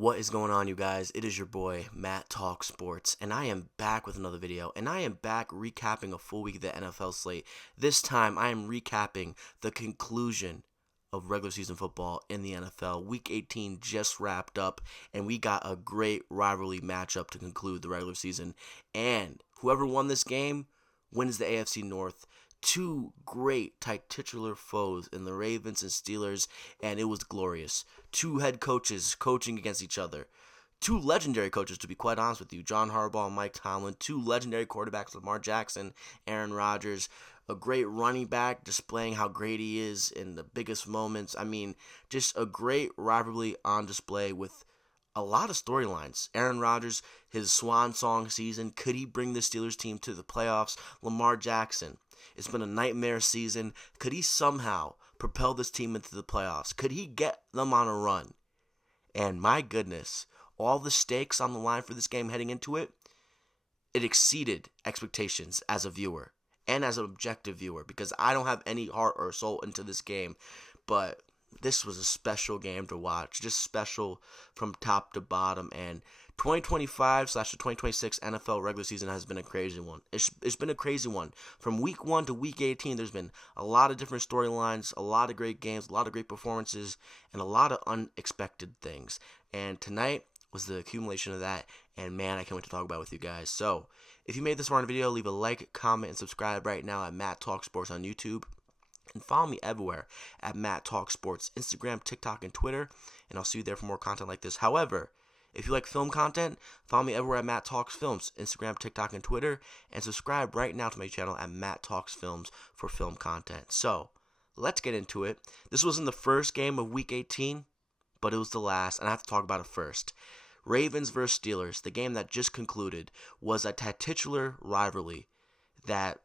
What is going on, you guys? It is your boy, Matt Talk Sports, and I am back with another video, and I am back recapping a full week of the NFL slate. This time, I am recapping the conclusion of regular season football in the NFL. Week 18 just wrapped up, and we got a great rivalry matchup to conclude the regular season, and whoever won this game wins the AFC North. Two great titular foes in the Ravens and Steelers, and it was glorious. Two head coaches coaching against each other. Two legendary coaches, to be quite honest with you, John Harbaugh and Mike Tomlin. Two legendary quarterbacks, Lamar Jackson, Aaron Rodgers. A great running back displaying how great he is in the biggest moments. I mean, just a great rivalry on display with a lot of storylines. Aaron Rodgers, his swan song season. Could he bring the Steelers team to the playoffs? Lamar Jackson. It's been a nightmare season. Could he somehow propel this team into the playoffs? Could he get them on a run? And my goodness, all the stakes on the line for this game heading into it, it exceeded expectations as a viewer and as an objective viewer, because I don't have any heart or soul into this game, but this was a special game to watch, just special from top to bottom. And 2025/2026 NFL regular season has been a crazy one. It's been a crazy one. From week 1 to week 18, there's been a lot of different storylines, a lot of great games, a lot of great performances, and a lot of unexpected things. And tonight was the accumulation of that, and man, I can't wait to talk about it with you guys. So, if you made this far in the video, leave a like, comment, and subscribe right now at Matt Talk Sports on YouTube. And follow me everywhere at Matt Talk Sports, Instagram, TikTok, and Twitter. And I'll see you there for more content like this. However, if you like film content, follow me everywhere at Matt Talks Films, Instagram, TikTok, and Twitter. And subscribe right now to my channel at Matt Talks Films for film content. So, let's get into it. This wasn't the first game of Week 18, but it was the last, and I have to talk about it first. Ravens versus Steelers, the game that just concluded, was a titular rivalry that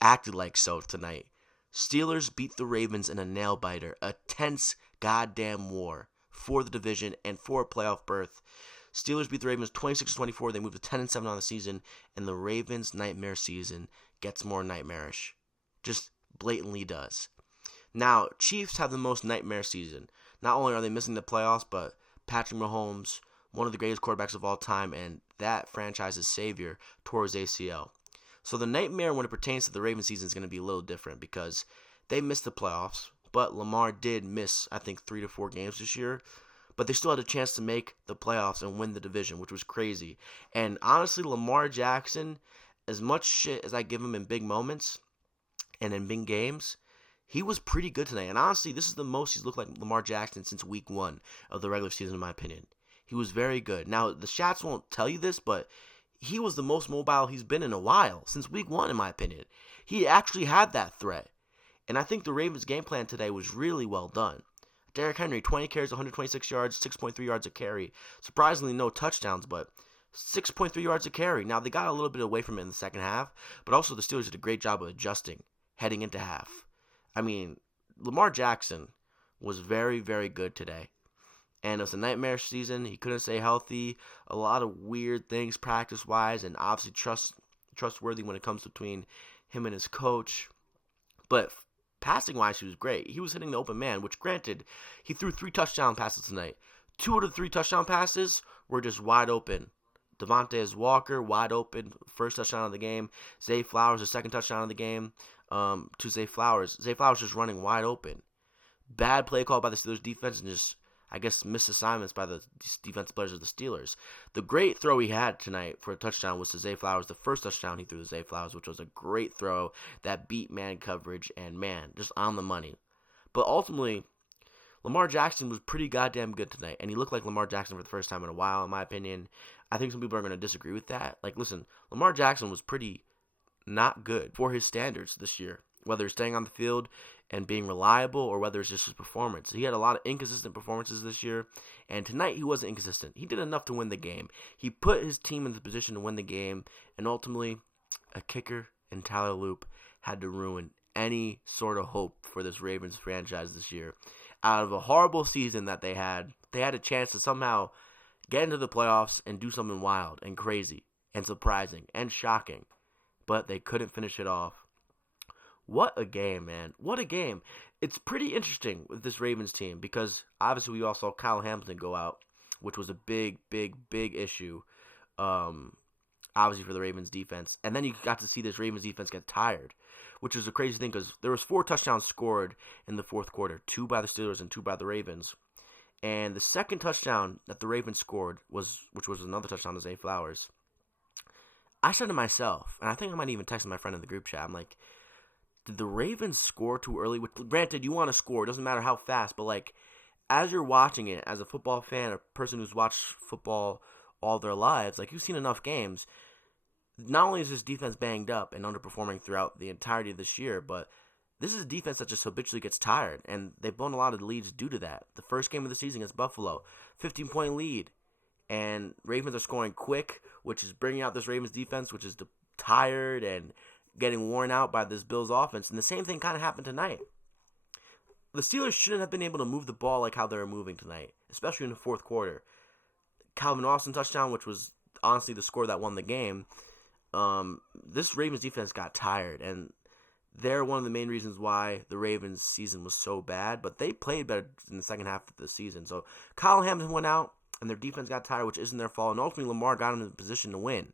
acted like so tonight. Steelers beat the Ravens in a nail-biter, a tense goddamn war for the division and for a playoff berth. Steelers beat the Ravens 26-24. They moved to 10-7 on the season, and the Ravens' nightmare season gets more nightmarish. Just blatantly does. Now, Chiefs have the most nightmare season. Not only are they missing the playoffs, but Patrick Mahomes, one of the greatest quarterbacks of all time, and that franchise's savior, tore his ACL. So the nightmare when it pertains to the Ravens season is going to be a little different, because they missed the playoffs, but Lamar did miss, I think, 3 to 4 games this year. But they still had a chance to make the playoffs and win the division, which was crazy. And honestly, Lamar Jackson, as much shit as I give him in big moments and in big games, he was pretty good tonight. And honestly, this is the most he's looked like Lamar Jackson since week 1 of the regular season, in my opinion. He was very good. Now, the stats won't tell you this, but he was the most mobile he's been in a while, since week 1, in my opinion. He actually had that threat. And I think the Ravens' game plan today was really well done. Derrick Henry, 20 carries, 126 yards, 6.3 yards a carry. Surprisingly, no touchdowns, but 6.3 yards a carry. Now, they got a little bit away from it in the second half, but also the Steelers did a great job of adjusting heading into half. I mean, Lamar Jackson was very, very good today. And it was a nightmare season. He couldn't stay healthy. A lot of weird things practice-wise, and obviously trustworthy when it comes between him and his coach. But passing-wise, he was great. He was hitting the open man, which, granted, he threw 3 touchdown passes tonight. 2 out of the 3 touchdown passes were just wide open. Devontae Walker, wide open, first touchdown of the game. Zay Flowers, the second touchdown of the game to Zay Flowers. Zay Flowers just running wide open. Bad play call by the Steelers defense, and just, I guess, missed assignments by the defensive players of the Steelers. The great throw he had tonight for a touchdown was to Zay Flowers. The first touchdown he threw to Zay Flowers, which was a great throw that beat man coverage, and man, just on the money. But ultimately, Lamar Jackson was pretty goddamn good tonight, and he looked like Lamar Jackson for the first time in a while, in my opinion. I think some people are going to disagree with that. Like, listen, Lamar Jackson was pretty not good for his standards this year, whether it's staying on the field and being reliable or whether it's just his performance. He had a lot of inconsistent performances this year, and tonight he wasn't inconsistent. He did enough to win the game. He put his team in the position to win the game, and ultimately, a kicker in Tyler Loop had to ruin any sort of hope for this Ravens franchise this year. Out of a horrible season that they had a chance to somehow get into the playoffs and do something wild and crazy and surprising and shocking, but they couldn't finish it off. What a game, man. What a game. It's pretty interesting with this Ravens team, because obviously we all saw Kyle Hamilton go out which was a big, big, big issue, obviously for the Ravens defense. And then you got to see this Ravens defense get tired, which was a crazy thing because there was 4 touchdowns scored in the fourth quarter, 2 by the Steelers and 2 by the Ravens. And the second touchdown that the Ravens scored which was another touchdown to Zay Flowers. I said to myself, and I think I might even text my friend in the group chat, I'm like, did the Ravens score too early? Which, granted, you want to score. It doesn't matter how fast. But, like, as you're watching it, as a football fan, a person who's watched football all their lives, like, you've seen enough games. Not only is this defense banged up and underperforming throughout the entirety of this year, but this is a defense that just habitually gets tired. And they've blown a lot of leads due to that. The first game of the season against Buffalo, 15-point lead. And Ravens are scoring quick, which is bringing out this Ravens defense, which is tired and getting worn out by this Bills offense. And the same thing kind of happened tonight. The Steelers shouldn't have been able to move the ball like how they were moving tonight, especially in the fourth quarter. Calvin Austin touchdown, which was honestly the score that won the game. This Ravens defense got tired, and they're one of the main reasons why the Ravens season was so bad. But they played better in the second half of the season. So Kyle Hamilton went out, and their defense got tired, which isn't their fault. And ultimately, Lamar got them in a position to win.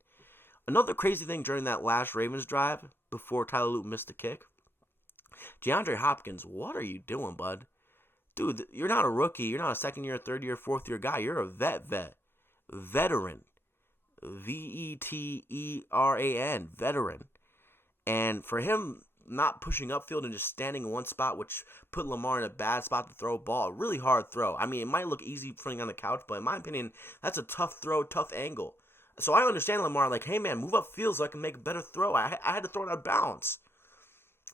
Another crazy thing during that last Ravens drive, before Tyler Luton missed the kick, DeAndre Hopkins, what are you doing, bud? Dude, you're not a rookie. You're not a second-year, third-year, fourth-year guy. You're a veteran. Veteran, veteran. And for him not pushing upfield and just standing in one spot, which put Lamar in a bad spot to throw a ball, really hard throw. I mean, it might look easy putting on the couch, but in my opinion, that's a tough throw, tough angle. So I understand Lamar, like, hey man, move upfield so I can make a better throw. I had to throw it out of bounds.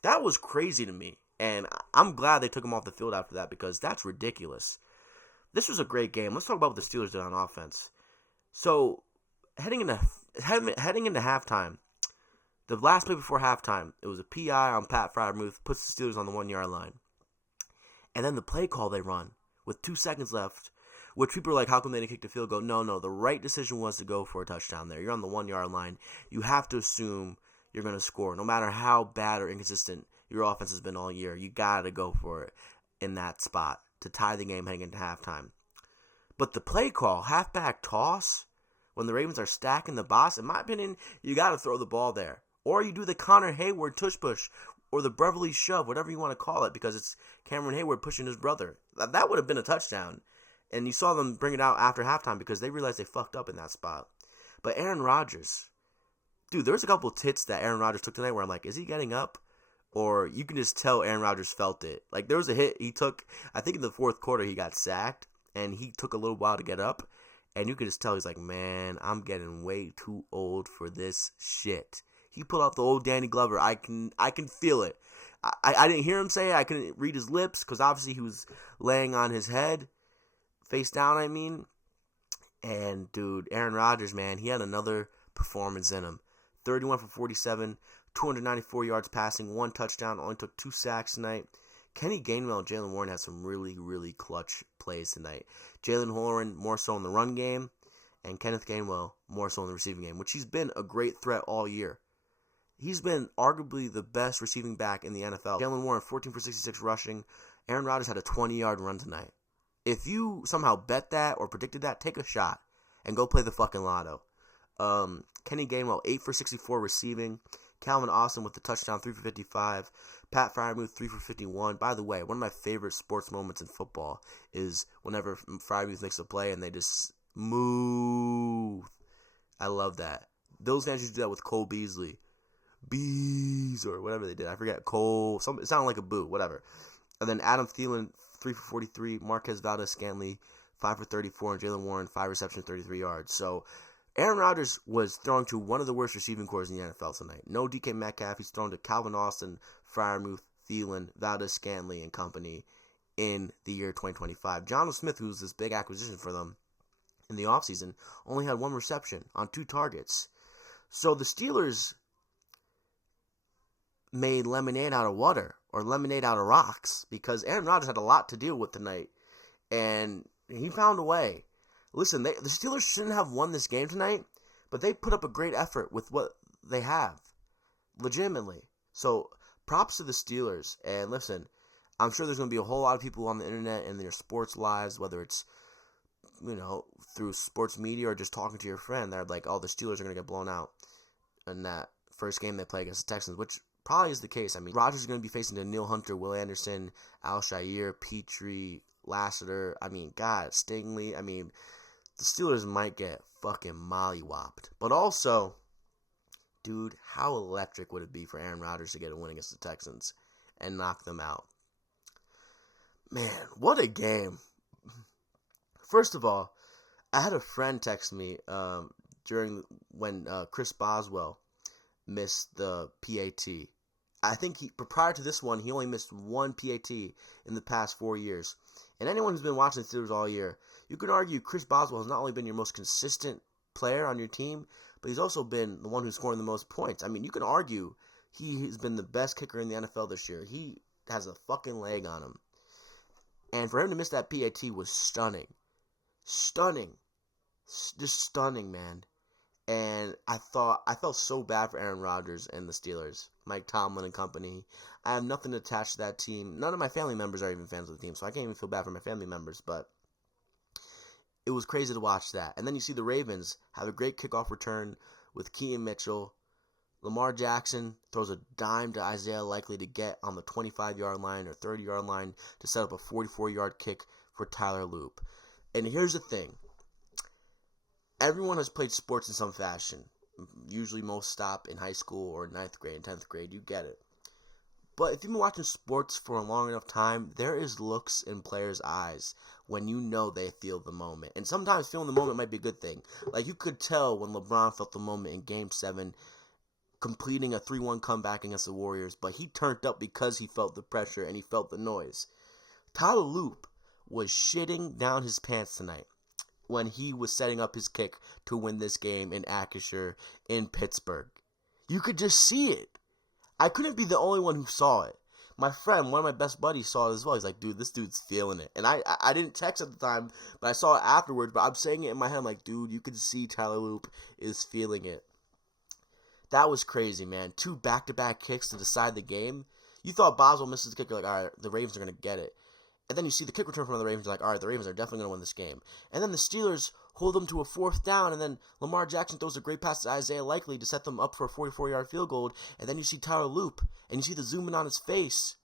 That was crazy to me. And I'm glad they took him off the field after that because that's ridiculous. This was a great game. Let's talk about what the Steelers did on offense. So heading into halftime, the last play before halftime, it was a PI on Pat Freiermuth, puts the Steelers on the 1-yard line. And then the play call they run with 2 seconds left, which people are like, how come they didn't kick the field goal? No, the right decision was to go for a touchdown there. You're on the 1-yard line. You have to assume you're going to score. No matter how bad or inconsistent your offense has been all year, you got to go for it in that spot to tie the game heading into halftime. But the play call, halfback toss, when the Ravens are stacking the box, in my opinion, you got to throw the ball there. Or you do the Connor Hayward tush push, or the Beverly shove, whatever you want to call it, because it's Cameron Hayward pushing his brother. That would have been a touchdown. And you saw them bring it out after halftime because they realized they fucked up in that spot. But Aaron Rodgers, dude, there was a couple of hits that Aaron Rodgers took tonight where I'm like, is he getting up? Or you can just tell Aaron Rodgers felt it. Like, there was a hit he took, I think in the fourth quarter he got sacked, and he took a little while to get up. And you could just tell he's like, man, I'm getting way too old for this shit. He pulled out the old Danny Glover. I can feel it. I didn't hear him say it. I couldn't read his lips because obviously he was laying on his head, face down, I mean. And, dude, Aaron Rodgers, man, he had another performance in him. 31 for 47, 294 yards passing, 1 touchdown, only took 2 sacks tonight. Kenny Gainwell and Jaylen Warren had some really, really clutch plays tonight. Jaylen Warren more so in the run game, and Kenneth Gainwell more so in the receiving game, which he's been a great threat all year. He's been arguably the best receiving back in the NFL. Jaylen Warren, 14 for 66 rushing. Aaron Rodgers had a 20-yard run tonight. If you somehow bet that or predicted that, take a shot and go play the fucking lotto. Kenny Gainwell, 8 for 64 receiving. Calvin Austin with the touchdown, 3 for 55. Pat Freiermuth, 3 for 51. By the way, one of my favorite sports moments in football is whenever Freiermuth makes a play and they just move. I love that. Those guys used to do that with Cole Beasley. Bees, or whatever they did. I forget. Cole. It sounded like a boo. Whatever. And then Adam Thielen, 3 for 43. Marquez Valdes-Scantling, 5 for 34. And Jaylen Warren, 5 receptions, 33 yards. So Aaron Rodgers was throwing to one of the worst receiving corps in the NFL tonight. No DK Metcalf. He's thrown to Calvin Austin, Freiermuth, Thielen, Valdes-Scantling, and company in the year 2025. Jonnu Smith, who's this big acquisition for them in the offseason, only had 1 reception on 2 targets. So the Steelers made lemonade out of water or lemonade out of rocks because Aaron Rodgers had a lot to deal with tonight, and he found a way. Listen, the Steelers shouldn't have won this game tonight, but they put up a great effort with what they have, legitimately. So props to the Steelers. And listen, I'm sure there's going to be a whole lot of people on the internet and their sports lives, whether it's through sports media or just talking to your friend, they're like, oh, the Steelers are going to get blown out in that first game they play against the Texans, which probably is the case. I mean, Rodgers is going to be facing Danielle Hunter, Will Anderson, Al-Shaair, Petrie, Lassiter. I mean, God, Stingley. I mean, the Steelers might get fucking mollywopped. But also, dude, how electric would it be for Aaron Rodgers to get a win against the Texans and knock them out? Man, what a game. First of all, I had a friend text me during when Chris Boswell missed the PAT. I think prior to this one, he only missed one PAT in the past 4 years. And anyone who's been watching the Steelers all year, you could argue Chris Boswell has not only been your most consistent player on your team, but he's also been the one who's scoring the most points. I mean, you can argue he has been the best kicker in the NFL this year. He has a fucking leg on him. And for him to miss that PAT was stunning. Stunning. Just stunning, man. And I felt so bad for Aaron Rodgers and the Steelers, Mike Tomlin and company. I have nothing attached to that team. None of my family members are even fans of the team, so I can't even feel bad for my family members. But it was crazy to watch that. And then you see the Ravens have a great kickoff return with Keaton Mitchell. Lamar Jackson throws a dime to Isaiah Likely to get on the 25-yard line or 30-yard line to set up a 44-yard kick for Tyler Loop. And here's the thing. Everyone has played sports in some fashion. Usually most stop in high school or 9th grade and 10th grade. You get it. But if you've been watching sports for a long enough time, there is looks in players' eyes when you know they feel the moment. And sometimes feeling the moment might be a good thing. Like you could tell when LeBron felt the moment in Game 7, completing a 3-1 comeback against the Warriors, but he turned up because he felt the pressure and he felt the noise. Tyler Loop was shitting down his pants tonight when he was setting up his kick to win this game in Acrisure in Pittsburgh. You could just see it. I couldn't be the only one who saw it. My friend, one of my best buddies, saw it as well. He's like, dude, this dude's feeling it. And I didn't text at the time, but I saw it afterwards. But I'm saying it in my head. I'm like, dude, you could see Tyler Loop is feeling it. That was crazy, man. 2 back-to-back kicks to decide the game. You thought Boswell misses the kick. You're like, all right, the Ravens are going to get it. And then you see the kick return from the Ravens. You're like, all right, the Ravens are definitely going to win this game. And then the Steelers hold them to a 4th down. And then Lamar Jackson throws a great pass to Isaiah Likely to set them up for a 44-yard field goal. And then you see Tyler Loop. And you see the zoom in on his face.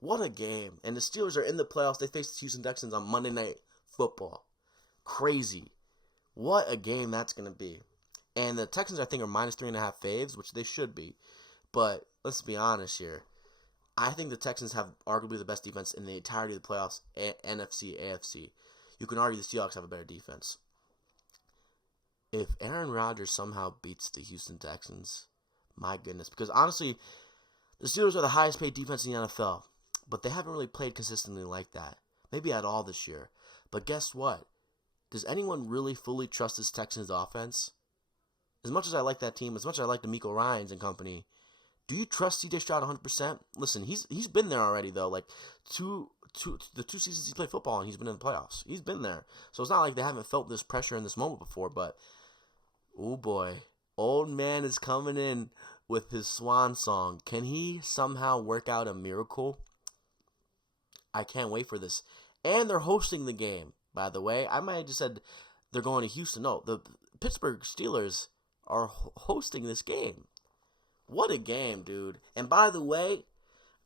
What a game. And the Steelers are in the playoffs. They face the Houston Texans on Monday Night Football. Crazy. What a game that's going to be. And the Texans, I think, are minus 3.5 faves, which they should be. But let's be honest here. I think the Texans have arguably the best defense in the entirety of the playoffs, NFC, AFC. You can argue the Seahawks have a better defense. If Aaron Rodgers somehow beats the Houston Texans, my goodness. Because honestly, the Steelers are the highest paid defense in the NFL. But they haven't really played consistently like that. Maybe at all this year. But guess what? Does anyone really fully trust this Texans offense? As much as I like that team, as much as I like DeMeco Ryans and company, do you trust C.J. Stroud 100%? Listen, he's been there already, though. Like, the 2 seasons he played football, and he's been in the playoffs. He's been there. So it's not like they haven't felt this pressure in this moment before, but, oh boy, old man is coming in with his swan song. Can he somehow work out a miracle? I can't wait for this. And they're hosting the game, by the way. I might have just said they're going to Houston. No, the Pittsburgh Steelers are hosting this game. What a game, dude. And by the way,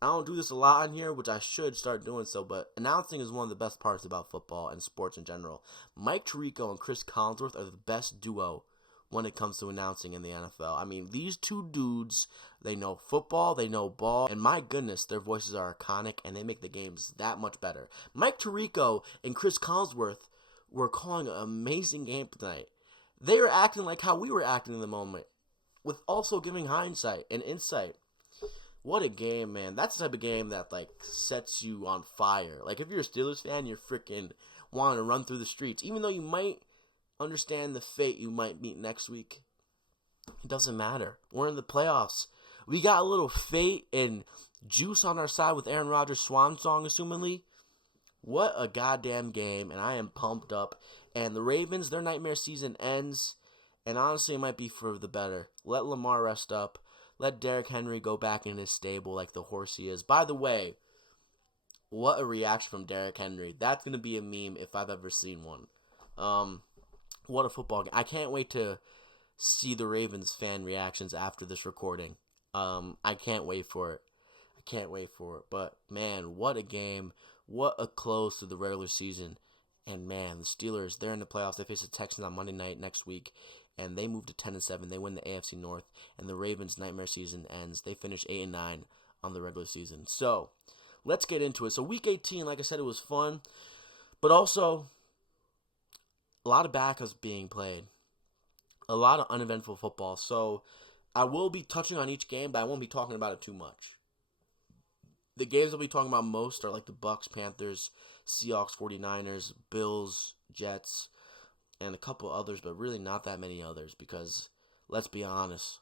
I don't do this a lot on here, which I should start doing so, but announcing is one of the best parts about football and sports in general. Mike Tirico and Chris Collinsworth are the best duo when it comes to announcing in the NFL. I mean, these two dudes, they know football, they know ball, and my goodness, their voices are iconic, and they make the games that much better. Mike Tirico and Chris Collinsworth were calling an amazing game tonight. They were acting like how we were acting in the moment, with also giving hindsight and insight. What a game, man. That's the type of game that, like, sets you on fire. Like, if you're a Steelers fan, you're freaking wanting to run through the streets. Even though you might understand the fate you might meet next week, it doesn't matter. We're in the playoffs. We got a little fate and juice on our side with Aaron Rodgers' swan song, assumingly. What a goddamn game, and I am pumped up. And the Ravens, their nightmare season ends, and honestly, it might be for the better. Let Lamar rest up. Let Derrick Henry go back in his stable like the horse he is. By the way, What a reaction from Derrick Henry. That's going to be a meme if I've ever seen one. Um, what a football game. I can't wait to see the Ravens fan reactions after this recording. I can't wait for it. I can't wait for it. But man, what a game. What a close to the regular season. And man, the Steelers, they're in the playoffs. They face the Texans on Monday night next week, and they move to 10-7. They win the AFC North, and the Ravens' nightmare season ends. They finish 8-9 on the regular season. So, let's get into it. So, week 18, like I said, it was fun, but also a lot of backups being played, a lot of uneventful football. So, I will be touching on each game, but I won't be talking about it too much. The games I'll be talking about most are like the Bucks, Panthers, Seahawks, 49ers, Bills, Jets, and a couple others, but really not that many others because, let's be honest,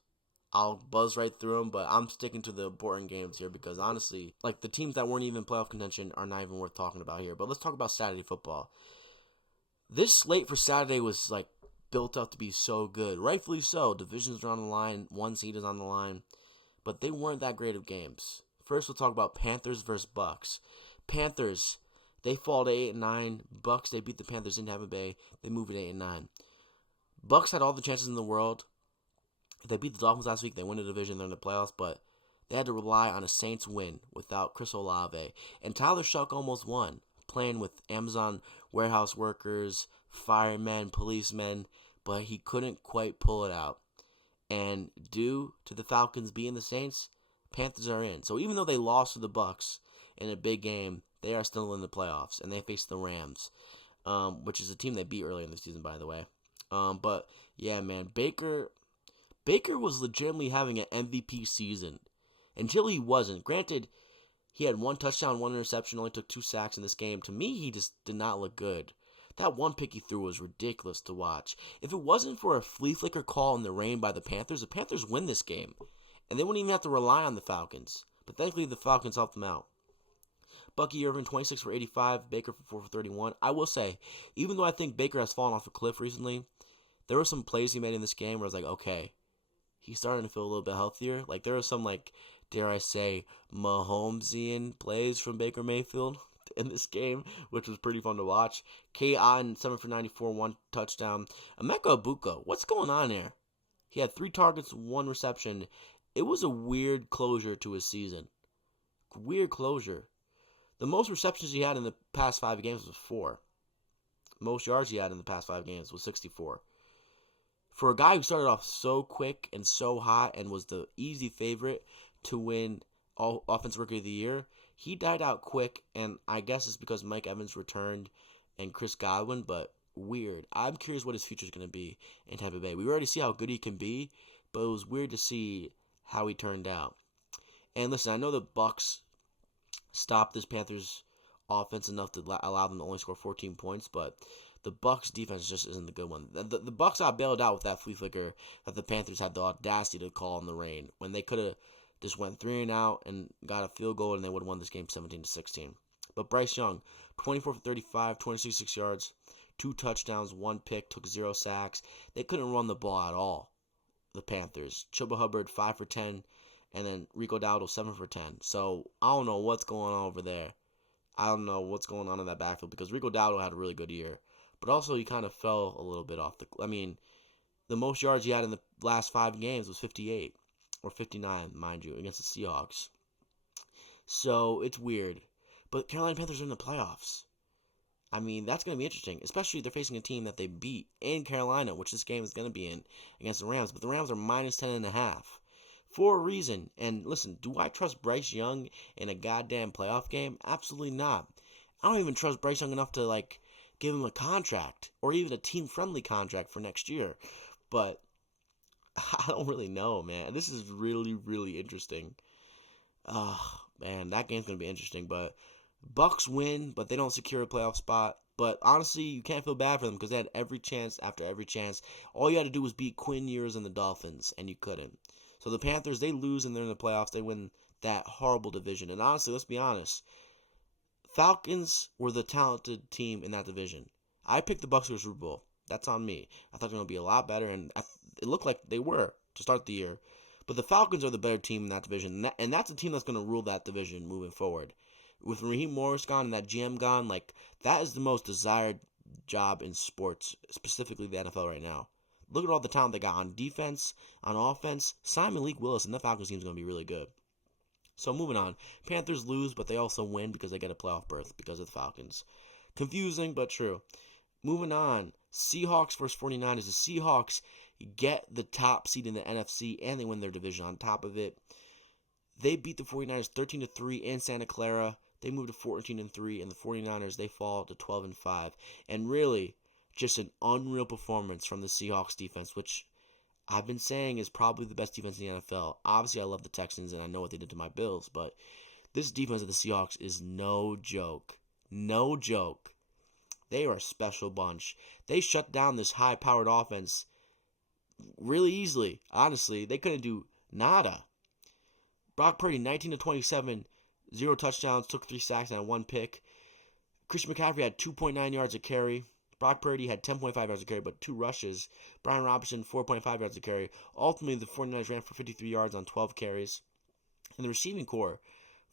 I'll buzz right through them, but I'm sticking to the important games here because honestly, like the teams that weren't even in playoff contention are not even worth talking about here. But let's talk about Saturday football. This slate for Saturday was like built up to be so good. Rightfully so. Divisions are on the line, one seed is on the line, but they weren't that great of games. First, we'll talk about Panthers versus Bucks. Panthers, they fall to 8-9. Bucks, they beat the Panthers in Tampa Bay. They move at 8-9. Bucks had all the chances in the world. They beat the Dolphins last week. They win the division. They're in the playoffs, but they had to rely on a Saints win without Chris Olave. And Tyler Shuck almost won, playing with Amazon warehouse workers, firemen, policemen, but he couldn't quite pull it out. And due to the Falcons beating the Saints, Panthers are in. So even though they lost to the Bucks in a big game, they are still in the playoffs, and they face the Rams, which is a team they beat earlier in the season, by the way. But yeah, man, Baker was legitimately having an MVP season until he wasn't. Granted, he had 1 touchdown, 1 interception, only took 2 sacks in this game. To me, he just did not look good. That one pick he threw was ridiculous to watch. If it wasn't for a flea flicker call in the rain by the Panthers win this game. And they wouldn't even have to rely on the Falcons. But thankfully, the Falcons helped them out. Bucky Irvin, 26 for 85. Baker for 4 for 31. I will say, even though I think Baker has fallen off a cliff recently, there were some plays he made in this game where I was like, okay, he's starting to feel a little bit healthier. Like, there were some, like, dare I say, Mahomesian plays from Baker Mayfield in this game, which was pretty fun to watch. K. Otten, 7 for 94, 1 touchdown. Emeka Egbuka, what's going on there? He had 3 targets, 1 reception. It was a weird closure to his season. Weird closure. The most receptions he had in the past 5 games was 4. Most yards he had in the past 5 games was 64. For a guy who started off so quick and so hot and was the easy favorite to win all Offensive Rookie of the Year, he died out quick, and I guess it's because Mike Evans returned and Chris Godwin, but weird. I'm curious what his future is going to be in Tampa Bay. We already see how good he can be, but it was weird to see how he turned out. And listen, I know the Bucks stopped this Panthers offense enough to allow them to only score 14 points, but the Bucks defense just isn't the good one. The Bucks got bailed out with that flea flicker that the Panthers had the audacity to call in the rain when they could have just went 3 and out and got a field goal and they would have won this game 17-16. But Bryce Young, 24 for 35, 26 yards, 2 touchdowns, 1 pick, took 0 sacks. They couldn't run the ball at all, the Panthers. Chuba Hubbard, 5 for 10, and then Rico Dowdle, 7 for 10. So I don't know what's going on over there. I don't know what's going on in that backfield because Rico Dowdle had a really good year. But also he kind of fell a little bit off the most yards he had in the last 5 games was 58. Or 59, mind you, against the Seahawks. So it's weird. But Carolina Panthers are in the playoffs. I mean, that's going to be interesting. Especially if they're facing a team that they beat in Carolina, which this game is going to be in, against the Rams. But the Rams are minus 10.5. For a reason. And listen, do I trust Bryce Young in a goddamn playoff game? Absolutely not. I don't even trust Bryce Young enough to, give him a contract. Or even a team-friendly contract for next year. But I don't really know, man. This is really, really interesting. Oh, man, that game's going to be interesting. But Bucks win, but they don't secure a playoff spot. But honestly, you can't feel bad for them because they had every chance after every chance. All you had to do was beat Quinn Ewers and the Dolphins, and you couldn't. So the Panthers, they lose and they're in the playoffs. They win that horrible division. And honestly, let's be honest. Falcons were the talented team in that division. I picked the Bucks for the Super Bowl. That's on me. I thought they were going to be a lot better, and it looked like they were to start the year. But the Falcons are the better team in that division, and that's the team that's going to rule that division moving forward. With Raheem Morris gone and that GM gone, like, that is the most desired job in sports, specifically the NFL right now. Look at all the talent they got on defense, on offense. Simon Malik Willis and the Falcons team is going to be really good. So moving on. Panthers lose, but they also win because they get a playoff berth because of the Falcons. Confusing, but true. Moving on. Seahawks versus 49ers. The Seahawks get the top seed in the NFC, and they win their division on top of it. They beat the 49ers 13-3 in Santa Clara. They move to 14-3, and the 49ers, they fall to 12-5. And really, just an unreal performance from the Seahawks defense, which I've been saying is probably the best defense in the NFL. Obviously, I love the Texans, and I know what they did to my Bills, but this defense of the Seahawks is no joke. No joke. They are a special bunch. They shut down this high-powered offense really easily. Honestly, they couldn't do nada. Brock Purdy, 19-27, 0 touchdowns, took 3 sacks and 1 pick. Christian McCaffrey had 2.9 yards a carry. Brock Purdy had 10.5 yards a carry, but 2 rushes. Brian Robinson, 4.5 yards a carry. Ultimately, the 49ers ran for 53 yards on 12 carries. And the receiving core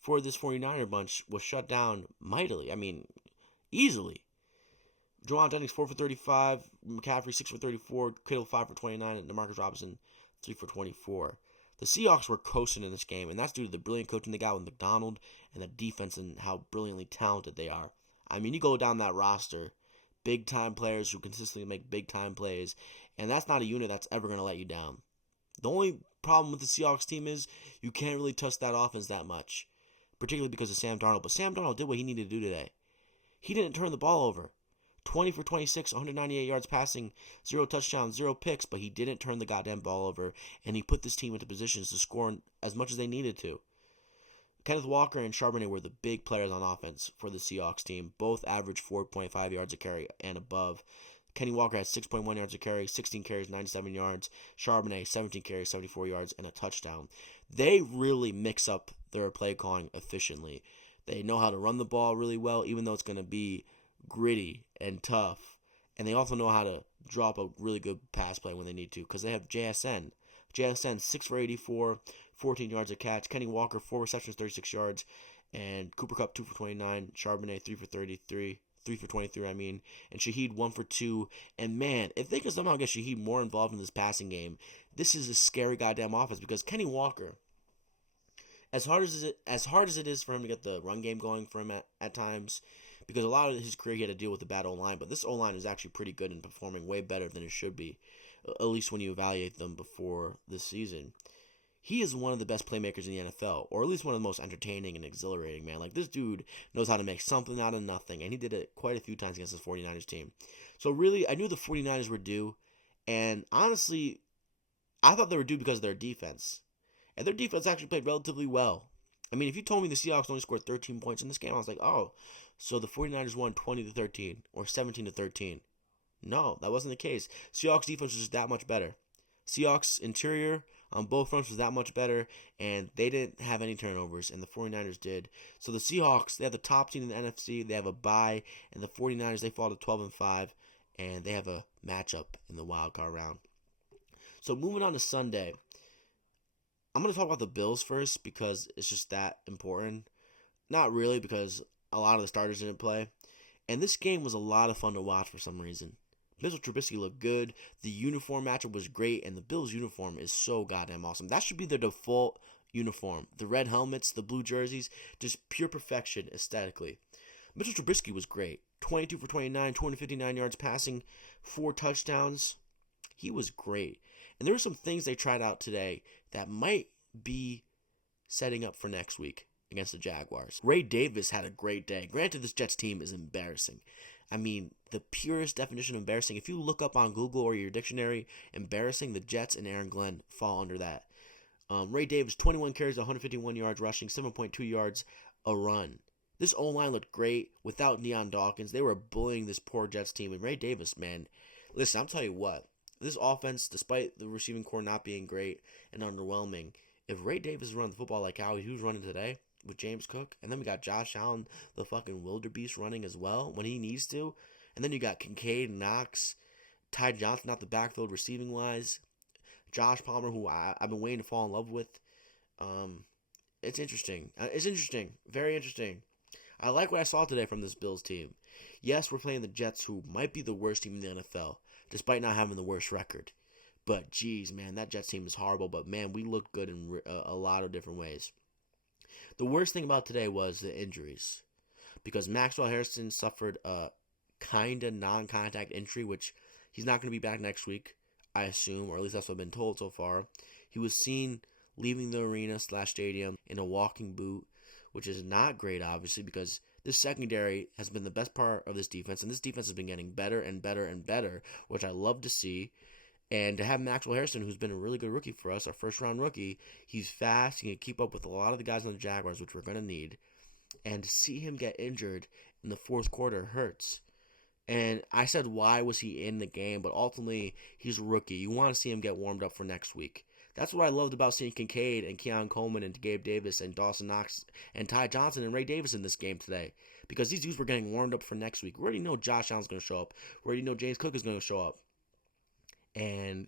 for this 49er bunch was shut down mightily. I mean, easily. Juwan Jennings, 4 for 35. McCaffrey, 6 for 34. Kittle, 5 for 29. And DeMarcus Robinson, 3 for 24. The Seahawks were coasting in this game, and that's due to the brilliant coaching they got with McDonald and the defense and how brilliantly talented they are. I mean, you go down that roster, big-time players who consistently make big-time plays, and that's not a unit that's ever going to let you down. The only problem with the Seahawks team is you can't really touch that offense that much, particularly because of Sam Darnold. But Sam Darnold did what he needed to do today. He didn't turn the ball over. 20 for 26, 198 yards passing, 0 touchdowns, 0 picks, but he didn't turn the goddamn ball over, and he put this team into positions to score as much as they needed to. Kenneth Walker and Charbonnet were the big players on offense for the Seahawks team. Both averaged 4.5 yards a carry and above. Kenny Walker had 6.1 yards a carry, 16 carries, 97 yards. Charbonnet, 17 carries, 74 yards, and a touchdown. They really mix up their play calling efficiently. They know how to run the ball really well, even though it's going to be gritty and tough. And they also know how to drop a really good pass play when they need to, because they have JSN. JSN, 6 for 84, 14 yards a catch. Kenny Walker, 4 receptions, 36 yards. And Cooper Kupp, 2 for 29. Charbonnet, 3 for 33. 3 for 23, and Shaheed 1 for 2. And man, if they can somehow get Shaheed more involved in this passing game, this is a scary goddamn offense, because Kenny Walker, as hard as it is for him to get the run game going for him at times, because a lot of his career he had to deal with the bad O-line, but this O-line is actually pretty good and performing way better than it should be, at least when you evaluate them before this season. He is one of the best playmakers in the NFL, or at least one of the most entertaining and exhilarating, man. Like, this dude knows how to make something out of nothing, and he did it quite a few times against this 49ers team. So really, I knew the 49ers were due, and honestly, I thought they were due because of their defense. And their defense actually played relatively well. I mean, if you told me the Seahawks only scored 13 points in this game, I was like, oh, so the 49ers won 20-13 or 17-13. No, that wasn't the case. Seahawks defense was just that much better. Seahawks interior on both fronts was that much better, and they didn't have any turnovers, and the 49ers did. So the Seahawks, they have the top team in the NFC, they have a bye, and the 49ers, they fall to 12-5, and they have a matchup in the wild card round. So moving on to Sunday, I'm going to talk about the Bills first because it's just that important. Not really, because a lot of the starters didn't play. And this game was a lot of fun to watch for some reason. Mitchell Trubisky looked good. The uniform matchup was great, and the Bills' uniform is so goddamn awesome. That should be their default uniform. The red helmets, the blue jerseys, just pure perfection aesthetically. Mitchell Trubisky was great. 22 for 29, 259 yards passing, 4 touchdowns. He was great. And there were some things they tried out today that might be setting up for next week against the Jaguars. Ray Davis had a great day. Granted, this Jets team is embarrassing. I mean, the purest definition of embarrassing. If you look up on Google or your dictionary, embarrassing, the Jets and Aaron Glenn fall under that. Ray Davis, 21 carries, 151 yards rushing, 7.2 yards a run. This O-line looked great without Deion Dawkins. They were bullying this poor Jets team. And Ray Davis, man, listen, I'll tell you what. This offense, despite the receiving core not being great and underwhelming, if Ray Davis run the football like how he was running today with James Cook, and then we got Josh Allen, the fucking wildebeest, running as well when he needs to, and then you got Kincaid, Knox, Ty Johnson out the backfield receiving-wise, Josh Palmer, who I've been waiting to fall in love with. It's interesting. It's interesting. Very interesting. I like what I saw today from this Bills team. Yes, we're playing the Jets, who might be the worst team in the NFL, despite not having the worst record. But geez, man, that Jets team is horrible. But man, we looked good in a lot of different ways. The worst thing about today was the injuries, because Maxwell Harrison suffered a kind of non-contact injury, which he's not going to be back next week, I assume, or at least that's what I've been told so far. He was seen leaving the arena/stadium in a walking boot, which is not great, obviously, because this secondary has been the best part of this defense, and this defense has been getting better and better and better, which I love to see. And to have Maxwell Harrison, who's been a really good rookie for us, our first-round rookie, he's fast, he can keep up with a lot of the guys on the Jaguars, which we're going to need. And to see him get injured in the fourth quarter hurts. And I said, why was he in the game? But ultimately, he's a rookie. You want to see him get warmed up for next week. That's what I loved about seeing Kincaid and Keon Coleman and Gabe Davis and Dawson Knox and Ty Johnson and Ray Davis in this game today. Because these dudes were getting warmed up for next week. We already know Josh Allen's going to show up. We already know James Cook is going to show up. And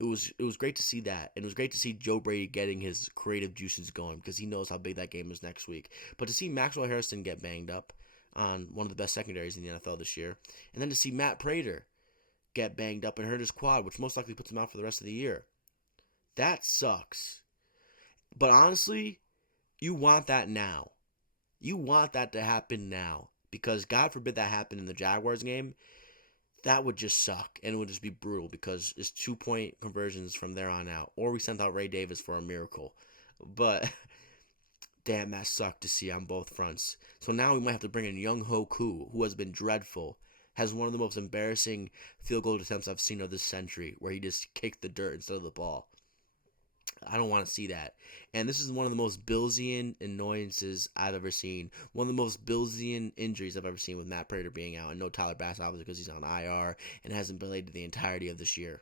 it was great to see that. And it was great to see Joe Brady getting his creative juices going, because he knows how big that game is next week. But to see Maxwell Harrison get banged up on one of the best secondaries in the NFL this year, and then to see Matt Prater get banged up and hurt his quad, which most likely puts him out for the rest of the year, that sucks. But honestly, you want that now. You want that to happen now, because God forbid that happened in the Jaguars game. That would just suck, and it would just be brutal, because it's 2-point conversions from there on out. Or we sent out Ray Davis for a miracle. But damn, that sucked to see on both fronts. So now we might have to bring in Young Ho Koo, who has been dreadful. Has one of the most embarrassing field goal attempts I've seen of this century, where he just kicked the dirt instead of the ball. I don't want to see that. And this is one of the most Billsian annoyances I've ever seen. One of the most Billsian injuries I've ever seen, with Matt Prater being out. And no Tyler Bass, obviously, because he's on IR and hasn't played the entirety of this year.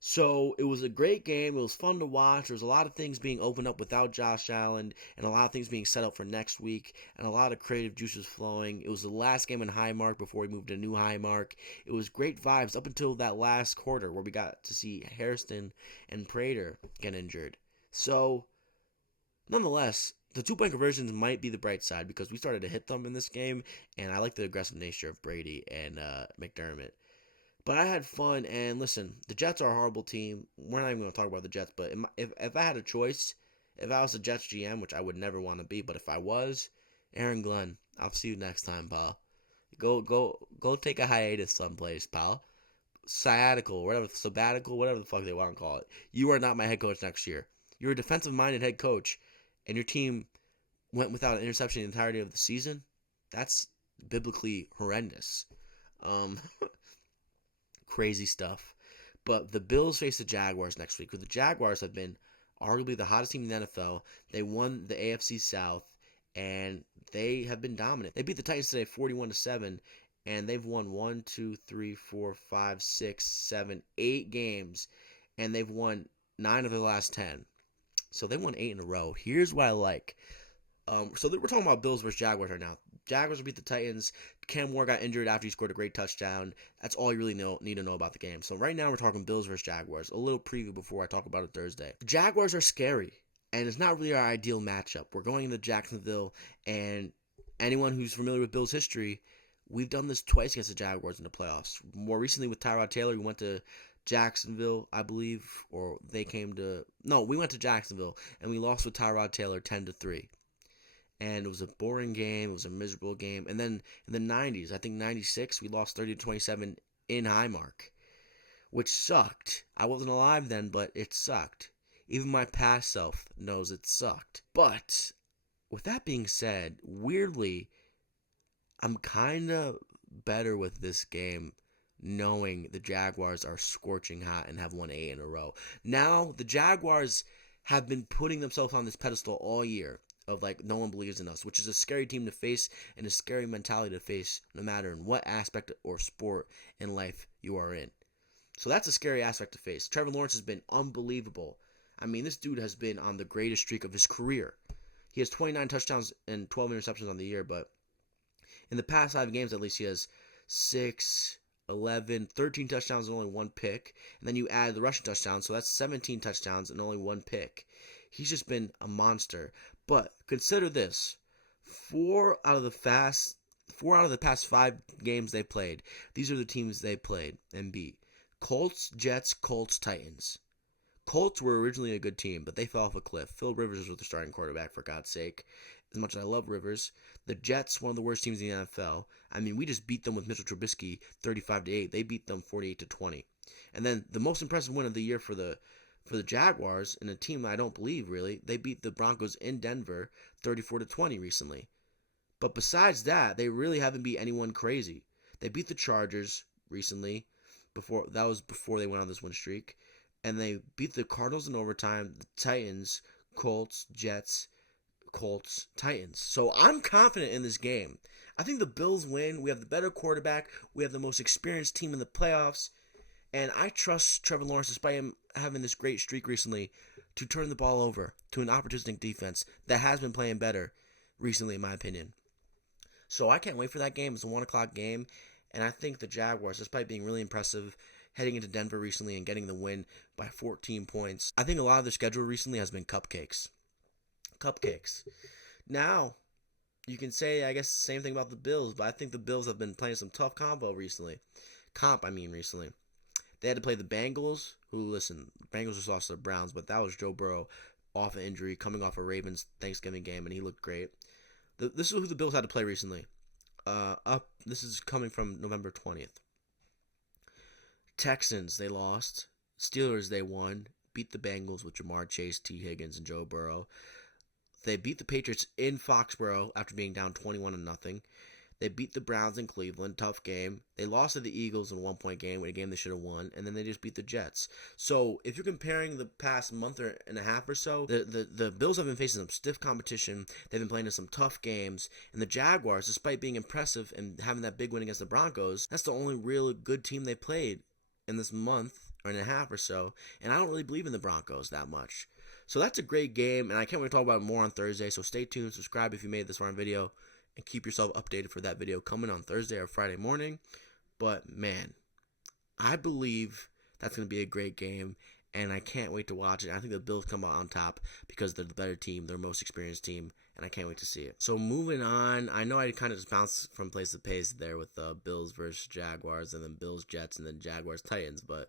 So it was a great game. It was fun to watch. There was a lot of things being opened up without Josh Allen, and a lot of things being set up for next week, and a lot of creative juices flowing. It was the last game in Highmark before we moved to new Highmark. It was great vibes up until that last quarter, where we got to see Harrison and Prater get injured. So, nonetheless, the 2-point conversions might be the bright side, because we started to hit them in this game, and I like the aggressive nature of Brady and McDermott. But I had fun, and listen, the Jets are a horrible team. We're not even going to talk about the Jets, but if I had a choice, if I was the Jets GM, which I would never want to be, but if I was, Aaron Glenn, I'll see you next time, pal. Go take a hiatus someplace, pal. Sabbatical, whatever the fuck they want to call it. You are not my head coach next year. You're a defensive-minded head coach, and your team went without an interception the entirety of the season. That's biblically horrendous. Crazy stuff. But the Bills face the Jaguars next week. The Jaguars have been arguably the hottest team in the NFL. They won the AFC South, and they have been dominant. They beat the Titans today 41-7, and they've won 1, 2, 3, 4, 5, 6, 7, 8 games, and they've won 9 of the last 10. So they won 8 in a row. Here's what I like. So we're talking about Bills versus Jaguars right now. Jaguars beat the Titans. Cam Moore got injured after he scored a great touchdown. That's all you really need to know about the game. So right now we're talking Bills versus Jaguars. A little preview before I talk about it Thursday. The Jaguars are scary, and it's not really our ideal matchup. We're going into Jacksonville, and anyone who's familiar with Bills history, we've done this twice against the Jaguars in the playoffs. More recently with Tyrod Taylor, we went to Jacksonville, I believe, or they came to... No, we went to Jacksonville, and we lost with Tyrod Taylor 10-3. And it was a boring game. It was a miserable game. And then in the 90s, I think 96, we lost 30-27 in Highmark, which sucked. I wasn't alive then, but it sucked. Even my past self knows it sucked. But with that being said, weirdly, I'm kind of better with this game, knowing the Jaguars are scorching hot and have won 8 in a row. Now, the Jaguars have been putting themselves on this pedestal all year, of like, no one believes in us, which is a scary team to face and a scary mentality to face, no matter in what aspect or sport in life you are in. So that's a scary aspect to face. Trevor Lawrence has been unbelievable. I mean, this dude has been on the greatest streak of his career. He has 29 touchdowns and 12 interceptions on the year, but in the past 5 games at least, he has 6, 11, 13 touchdowns and only 1 pick. And then you add the rushing touchdowns, so that's 17 touchdowns and only 1 pick. He's just been a monster. But consider this. Four out of the past 5 games they played, these are the teams they played and beat: Colts, Jets, Colts, Titans. Colts were originally a good team, but they fell off a cliff. Phil Rivers was the starting quarterback, for God's sake. As much as I love Rivers, the Jets, one of the worst teams in the NFL. I mean, we just beat them with Mitchell Trubisky 35-8. They beat them 48-20. And then the most impressive win of the year for the Jaguars, and a team I don't believe really, they beat the Broncos in Denver 34-20 recently. But besides that, they really haven't beat anyone crazy. They beat the Chargers recently. Before they went on this win streak. And they beat the Cardinals in overtime, the Titans, Colts, Jets, Colts, Titans. So I'm confident in this game. I think the Bills win. We have the better quarterback. We have the most experienced team in the playoffs. And I trust Trevor Lawrence, despite him having this great streak recently, to turn the ball over to an opportunistic defense that has been playing better recently, in my opinion. So I can't wait for that game. It's a 1 o'clock game. And I think the Jaguars, despite being really impressive, heading into Denver recently and getting the win by 14 points, I think a lot of their schedule recently has been cupcakes. Now, you can say, I guess, the same thing about the Bills, but I think the Bills have been playing some tough recently. Recently. They had to play the Bengals, who, listen, Bengals just lost to the Browns, but that was Joe Burrow off an injury, coming off a Ravens Thanksgiving game, and he looked great. This is who the Bills had to play recently. This is coming from November 20th. Texans, they lost. Steelers, they won. Beat the Bengals with Jamar Chase, T. Higgins, and Joe Burrow. They beat the Patriots in Foxborough after being down 21-0. They beat the Browns in Cleveland, tough game. They lost to the Eagles in a 1-point game, a game they should have won, and then they just beat the Jets. So if you're comparing the past month and a half or so, the Bills have been facing some stiff competition. They've been playing in some tough games, and the Jaguars, despite being impressive and having that big win against the Broncos, that's the only real good team they played in this month or and a half or so, and I don't really believe in the Broncos that much. So that's a great game, and I can't wait to talk about it more on Thursday, so stay tuned, subscribe if you made this far in video, and keep yourself updated for that video coming on Thursday or Friday morning. But, man, I believe that's going to be a great game, and I can't wait to watch it. I think the Bills come out on top because they're the better team, they're the most experienced team, and I can't wait to see it. So moving on, I know I kind of just bounced from place to place there with Bills versus Jaguars, and then Bills Jets, and then Jaguars Titans. But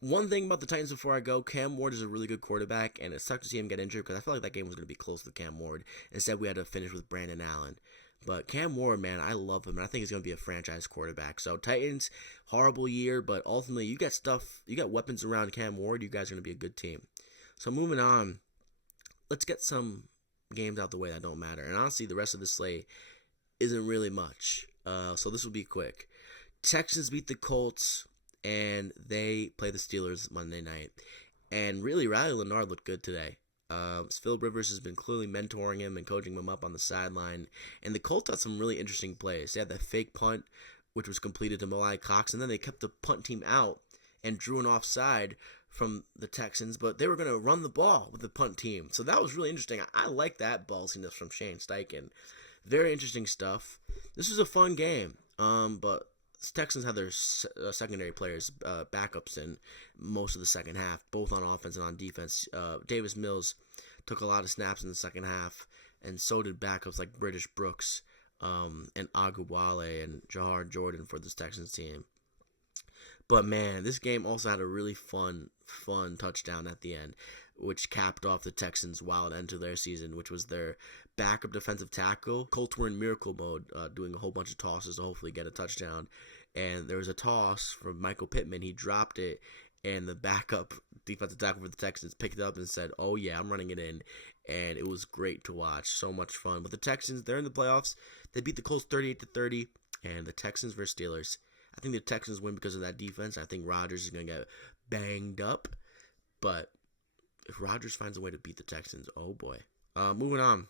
one thing about the Titans before I go, Cam Ward is a really good quarterback, and it sucked to see him get injured because I felt like that game was going to be close to Cam Ward. Instead, we had to finish with Brandon Allen. But Cam Ward, man, I love him, and I think he's going to be a franchise quarterback. So Titans, horrible year, but ultimately you got weapons around Cam Ward, you guys are going to be a good team. So moving on, let's get some games out the way that don't matter. And honestly, the rest of the slate isn't really much. So this will be quick. Texans beat the Colts, and they play the Steelers Monday night. And really, Riley Leonard looked good today. Phil Rivers has been clearly mentoring him and coaching him up on the sideline. And the Colts had some really interesting plays. They had that fake punt, which was completed to Malai Cox, and then they kept the punt team out and drew an offside from the Texans, but they were going to run the ball with the punt team. So that was really interesting. I like that ballsiness from Shane Steichen. Very interesting stuff. This was a fun game, but Texans had their secondary players, backups in most of the second half, both on offense and on defense. Davis Mills took a lot of snaps in the second half, and so did backups like British Brooks and Aguwale and Jahar Jordan for this Texans team. But man, this game also had a really fun touchdown at the end, which capped off the Texans' wild end to their season, which was their backup defensive tackle. Colts were in miracle mode, doing a whole bunch of tosses to hopefully get a touchdown. And there was a toss from Michael Pittman. He dropped it, and the backup defensive tackle for the Texans picked it up and said, "Oh yeah, I'm running it in." And it was great to watch. So much fun. But the Texans, they're in the playoffs. They beat the Colts 38-30, and the Texans versus Steelers. I think the Texans win because of that defense. I think Rodgers is going to get banged up. But if Rodgers finds a way to beat the Texans, oh boy. Moving on.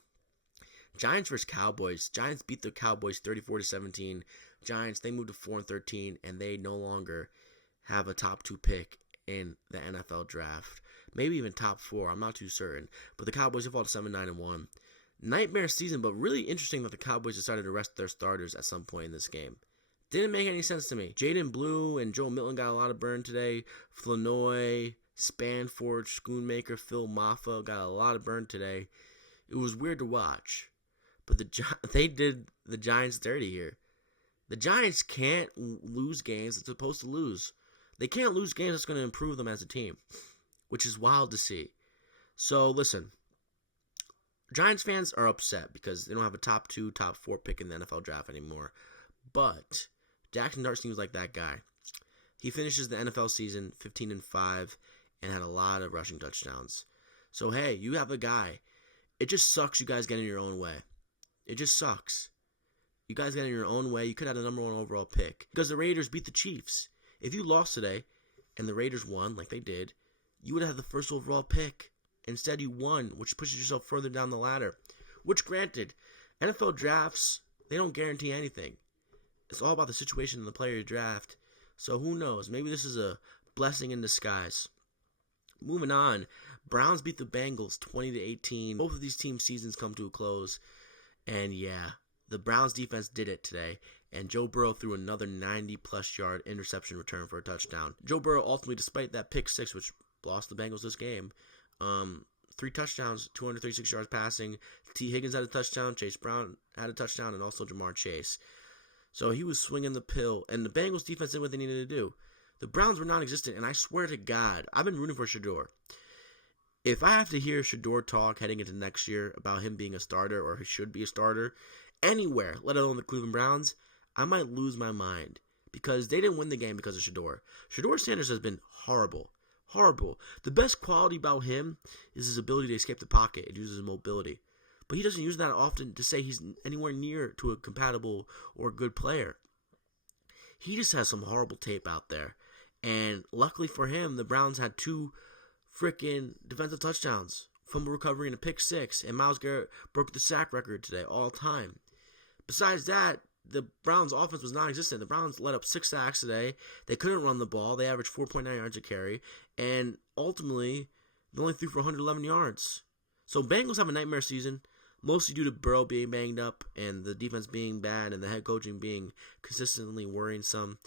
Giants versus Cowboys. Giants beat the Cowboys 34-17. Giants, they moved to 4-13, and they no longer have a top 2 pick in the NFL draft. Maybe even top 4. I'm not too certain. But the Cowboys have fallen to 7-9-1. Nightmare season, but really interesting that the Cowboys decided to rest their starters at some point in this game. Didn't make any sense to me. Jaden Blue and Joe Milton got a lot of burn today. Flanoy, Spanford, Schoonmaker, Phil Maffa got a lot of burn today. It was weird to watch. but they did the Giants dirty here. The Giants can't lose games they're supposed to lose. They can't lose games that's going to improve them as a team, which is wild to see. So, listen, Giants fans are upset because they don't have a top 2, top 4 pick in the NFL draft anymore. But Jackson Dart seems like that guy. He finishes the NFL season 15-5 and had a lot of rushing touchdowns. So, hey, you have a guy. It just sucks you guys get in your own way. It just sucks. You guys got in your own way. You could have the number 1 overall pick because the Raiders beat the Chiefs. If you lost today and the Raiders won like they did, you would have the first overall pick. Instead, you won, which pushes yourself further down the ladder. Which, granted, NFL drafts, they don't guarantee anything. It's all about the situation in the player you draft. So who knows? Maybe this is a blessing in disguise. Moving on, Browns beat the Bengals 20-18. Both of these teams' seasons come to a close. And yeah, the Browns defense did it today. And Joe Burrow threw another 90-plus yard interception return for a touchdown. Joe Burrow ultimately, despite that pick 6, which lost the Bengals this game, 3 touchdowns, 236 yards passing. T. Higgins had a touchdown, Chase Brown had a touchdown, and also Jamar Chase. So he was swinging the pill, and the Bengals defense did what they needed to do. The Browns were non-existent, and I swear to God, I've been rooting for Shedeur. If I have to hear Shedeur talk heading into next year about him being a starter, or he should be a starter, anywhere, let alone the Cleveland Browns, I might lose my mind. Because they didn't win the game because of Shedeur. Shedeur Sanders has been horrible. Horrible. The best quality about him is his ability to escape the pocket and use his mobility. But he doesn't use that often to say he's anywhere near to a compatible or good player. He just has some horrible tape out there. And luckily for him, the Browns had 2 freaking defensive touchdowns. Fumble recovery and a pick 6. And Myles Garrett broke the sack record today, all time. Besides that, the Browns' offense was non-existent. The Browns let up 6 sacks today. They couldn't run the ball. They averaged 4.9 yards a carry. And ultimately, they only threw for 111 yards. So Bengals have a nightmare season, mostly due to Burrow being banged up and the defense being bad and the head coaching being consistently worrisome.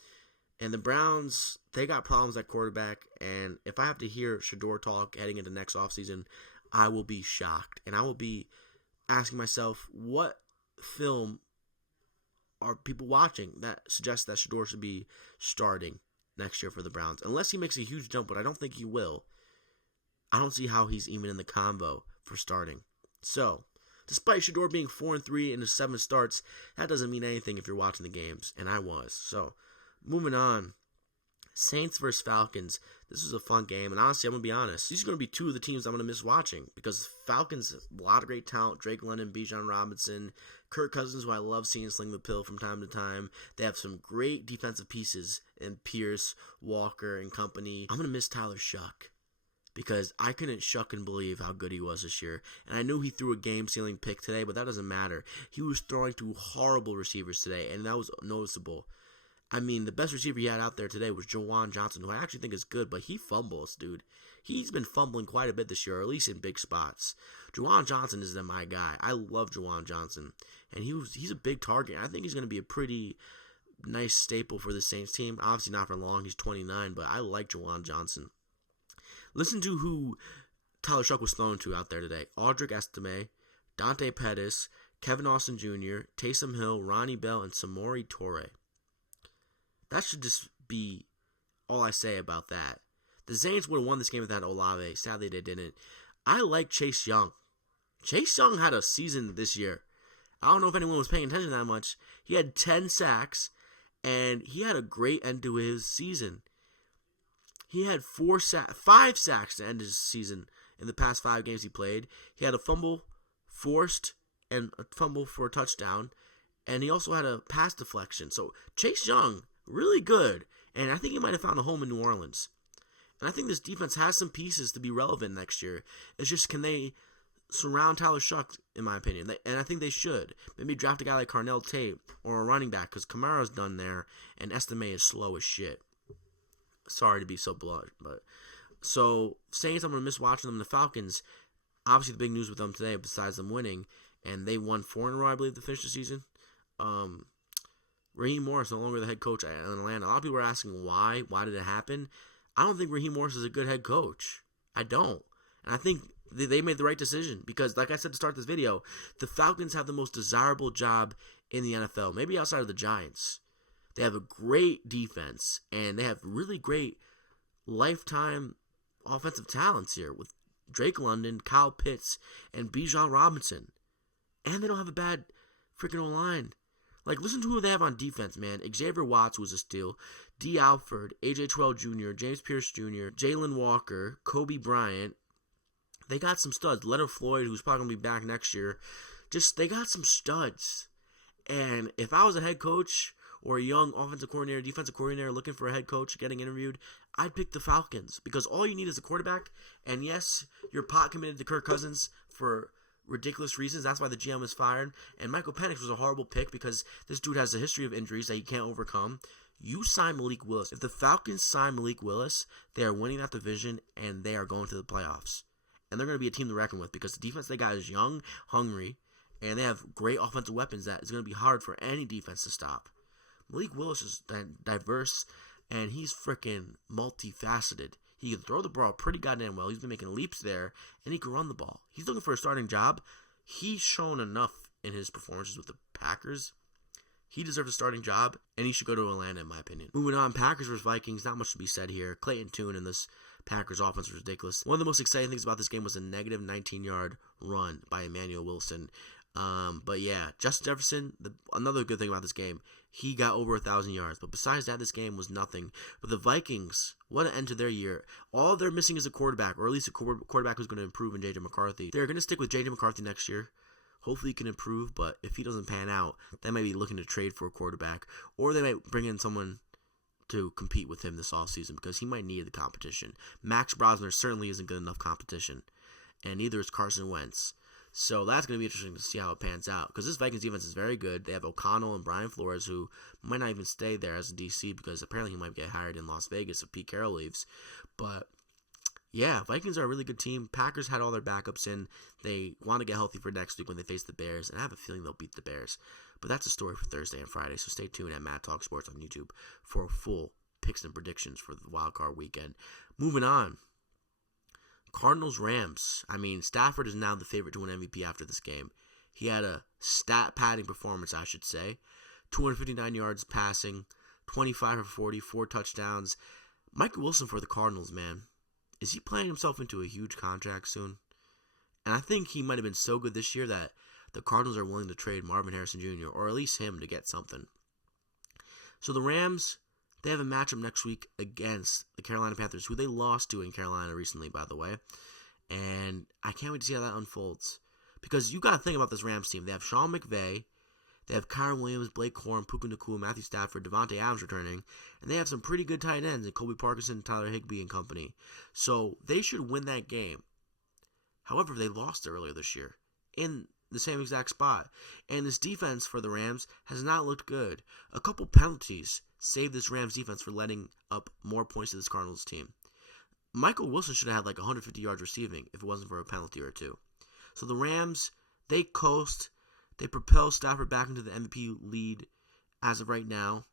And the Browns, they got problems at quarterback. And if I have to hear Shedeur talk heading into next offseason, I will be shocked. And I will be asking myself, what film are people watching that suggests that Shedeur should be starting next year for the Browns? Unless he makes a huge jump, but I don't think he will. I don't see how he's even in the combo for starting. So, despite Shedeur being 4-3 in his 7 starts, that doesn't mean anything if you're watching the games, and I was. So, moving on. Saints versus Falcons. This was a fun game, and honestly, I'm going to be honest. These are going to be 2 of the teams I'm going to miss watching because Falcons, a lot of great talent. Drake London, Bijan Robinson, Kirk Cousins, who I love seeing sling the pill from time to time. They have some great defensive pieces in Pierce, Walker, and company. I'm going to miss Tyler Shuck because I couldn't shuck and believe how good he was this year. And I knew he threw a game-sealing pick today, but that doesn't matter. He was throwing to horrible receivers today, and that was noticeable. I mean, the best receiver he had out there today was Juwan Johnson, who I actually think is good, but he fumbles, dude. He's been fumbling quite a bit this year, or at least in big spots. Juwan Johnson is my guy. I love Juwan Johnson, and he's a big target. I think he's going to be a pretty nice staple for the Saints team. Obviously not for long. He's 29, but I like Juwan Johnson. Listen to who Tyler Shuck was thrown to out there today. Audric Estime, Dante Pettis, Kevin Austin Jr., Taysom Hill, Ronnie Bell, and Samori Toure. That should just be all I say about that. The Saints would have won this game without Olave. Sadly, they didn't. I like Chase Young. Chase Young had a season this year. I don't know if anyone was paying attention that much. He had 10 sacks, and he had a great end to his season. He had 5 sacks to end his season in the past 5 games he played. He had a fumble forced and a fumble for a touchdown, and he also had a pass deflection. So Chase Young, really good, and I think he might have found a home in New Orleans. And I think this defense has some pieces to be relevant next year. It's just, can they surround Tyler Shuck, in my opinion? And I think they should. Maybe draft a guy like Carnell Tate or a running back, because Kamara's done there, and Estime is slow as shit. Sorry to be so blunt, but so Saints, I'm going to miss watching them. The Falcons, obviously the big news with them today, besides them winning, and they won 4 in a row, I believe, to finish the season. Raheem Morris no longer the head coach in Atlanta. A lot of people are asking why. Why did it happen? I don't think Raheem Morris is a good head coach. I don't. And I think They made the right decision because, like I said to start this video, the Falcons have the most desirable job in the NFL, maybe outside of the Giants. They have a great defense, and they have really great lifetime offensive talents here with Drake London, Kyle Pitts, and Bijan Robinson. And they don't have a bad freaking O-line. Like, listen to who they have on defense, man. Xavier Watts was a steal. D. Alford, A.J. Terrell Jr., James Pierce Jr., Jalen Walker, Kobe Bryant. They got some studs. Leonard Floyd, who's probably going to be back next year. They got some studs. And if I was a head coach or a young offensive coordinator, defensive coordinator looking for a head coach getting interviewed, I'd pick the Falcons because all you need is a quarterback. And yes, you're pot committed to Kirk Cousins for ridiculous reasons. That's why the GM was fired. And Michael Penix was a horrible pick because this dude has a history of injuries that he can't overcome. You sign Malik Willis. If the Falcons sign Malik Willis, they are winning that division and they are going to the playoffs. And they're going to be a team to reckon with because the defense they got is young, hungry, and they have great offensive weapons that is going to be hard for any defense to stop. Malik Willis is diverse, and he's freaking multifaceted. He can throw the ball pretty goddamn well. He's been making leaps there, and he can run the ball. He's looking for a starting job. He's shown enough in his performances with the Packers. He deserves a starting job, and he should go to Atlanta, in my opinion. Moving on, Packers versus Vikings. Not much to be said here. Clayton Tune in this Packers offense was ridiculous. One of the most exciting things about this game was a negative 19-yard run by Emmanuel Wilson. But yeah, Justin Jefferson, another good thing about this game, he got over 1,000 yards. But besides that, this game was nothing. But the Vikings, what an end to their year. All they're missing is a quarterback, or at least a quarterback who's going to improve in J.J. McCarthy. They're going to stick with J.J. McCarthy next year. Hopefully he can improve, but if he doesn't pan out, they might be looking to trade for a quarterback. Or they might bring in someone to compete with him this offseason because he might need the competition. Max Brosner certainly isn't good enough competition, and neither is Carson Wentz. So that's going to be interesting to see how it pans out because this Vikings defense is very good. They have O'Connell and Brian Flores, who might not even stay there as a DC because apparently he might get hired in Las Vegas if Pete Carroll leaves. But yeah, Vikings are a really good team. Packers had all their backups in. They want to get healthy for next week when they face the Bears, and I have a feeling they'll beat the Bears. But that's a story for Thursday and Friday, so stay tuned at Mad Talk Sports on YouTube for full picks and predictions for the wild card weekend. Moving on. Cardinals-Rams. I mean, Stafford is now the favorite to win MVP after this game. He had a stat-padding performance, I should say. 259 yards passing, 25 for 40, 4 touchdowns. Michael Wilson for the Cardinals, man. Is he playing himself into a huge contract soon? And I think he might have been so good this year that the Cardinals are willing to trade Marvin Harrison Jr., or at least him, to get something. So the Rams, they have a matchup next week against the Carolina Panthers, who they lost to in Carolina recently, by the way. And I can't wait to see how that unfolds. Because you got to think about this Rams team. They have Sean McVay, they have Kyron Williams, Blake Corum, Puka Nacua, Matthew Stafford, Devontae Adams returning, and they have some pretty good tight ends in Colby Parkinson, Tyler Higbee, and company. So they should win that game. However, they lost earlier this year in the same exact spot. And this defense for the Rams has not looked good. A couple penalties saved this Rams defense for letting up more points to this Cardinals team. Michael Wilson should have had like 150 yards receiving if it wasn't for a penalty or two. So the Rams, they coast. They propel Stafford back into the MVP lead as of right now.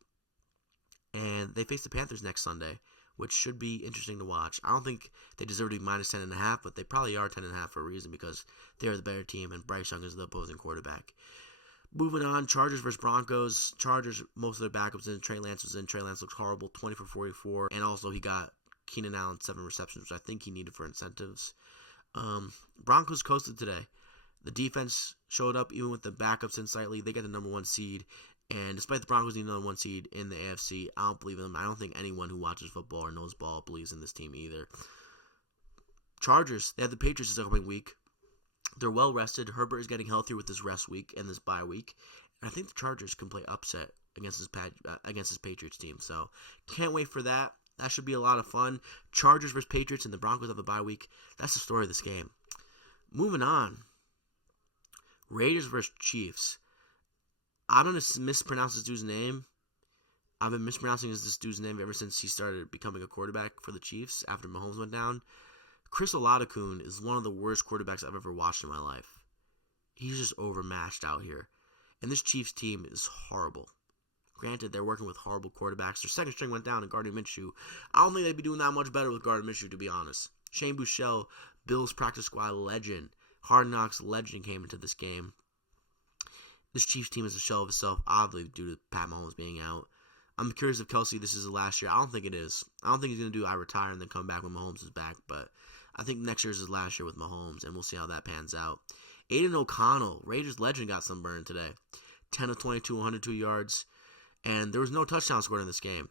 And they face the Panthers next Sunday, which should be interesting to watch. I don't think they deserve to be minus 10.5, but they probably are 10.5 for a reason because they are the better team and Bryce Young is the opposing quarterback. Moving on, Chargers versus Broncos. Chargers, most of their backups in. Trey Lance was in. Trey Lance looks horrible, 20 for 44. And also he got Keenan Allen 7 receptions, which I think he needed for incentives. Broncos coasted today. The defense showed up even with the backups in slightly. They got the number 1 seed. And despite the Broncos needing the number 1 seed in the AFC, I don't believe in them. I don't think anyone who watches football or knows ball believes in this team either. Chargers, they have the Patriots this upcoming week. They're well rested. Herbert is getting healthier with this rest week and this bye week. And I think the Chargers can play upset against this Patriots team. So can't wait for that. That should be a lot of fun. Chargers versus Patriots and the Broncos have a bye week. That's the story of this game. Moving on. Raiders versus Chiefs. I'm going to mispronounce this dude's name. I've been mispronouncing this dude's name ever since he started becoming a quarterback for the Chiefs after Mahomes went down. Chris Olave is one of the worst quarterbacks I've ever watched in my life. He's just overmatched out here. And this Chiefs team is horrible. Granted, they're working with horrible quarterbacks. Their second string went down in Gardner Minshew. I don't think they'd be doing that much better with Gardner Minshew, to be honest. Shane Buechele Bills practice squad legend, Hard Knocks legend came into this game. This Chiefs team is a shell of itself, obviously due to Pat Mahomes being out. I'm curious if Kelsey, this is his last year. I don't think it is. I don't think he's going to do I retire and then come back when Mahomes is back. But I think next year is his last year with Mahomes, and we'll see how that pans out. Aiden O'Connell, Raiders legend, got sunburned today. 10 of 22, 102 yards. And there was no touchdown scored in this game.